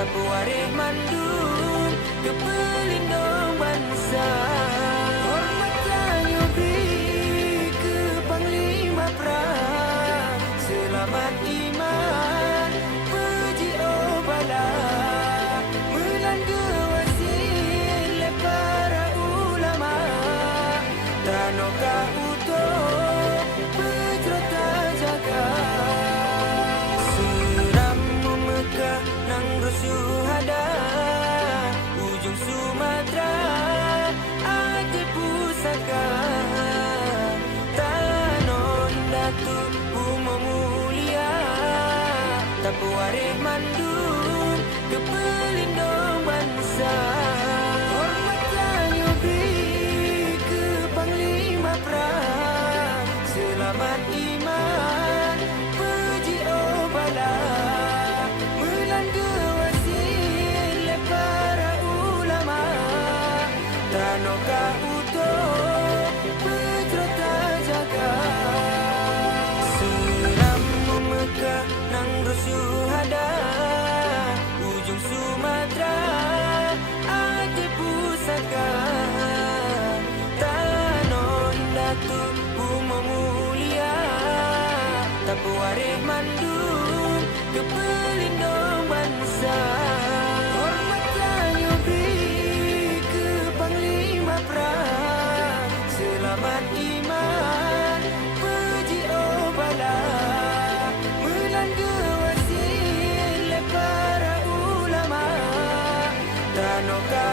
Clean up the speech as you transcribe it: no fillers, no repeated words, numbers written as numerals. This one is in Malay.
Tapuareh mandung ke pelindung bangsa. Hormat yang beri ke Panglima Perang, selamat iman puji obala, melangga wasil le para ulama, tanoka utuh pejerota jaga. Seram Mekah nang syuhada, ujung Sumatera Aceh pusaka, Tanon Datuk Buma Mulia, Tapuareh mandung ke pelindung bangsa. Hormat yang beri ke Panglima Perang, selamat iman puji obala, melangga wasil le para ulama, tanoka utuh pejerota jaga. Seram Mekah nang syuhada, ujung Sumatera Aceh pusaka, Tanon Datuk Buma Mulia, Tapuareh mandung ke pelindung bangsa. Hormat yang beri ke Panglima Perang, selamat iman puji obala, melangga wasil le para ulama, tanoka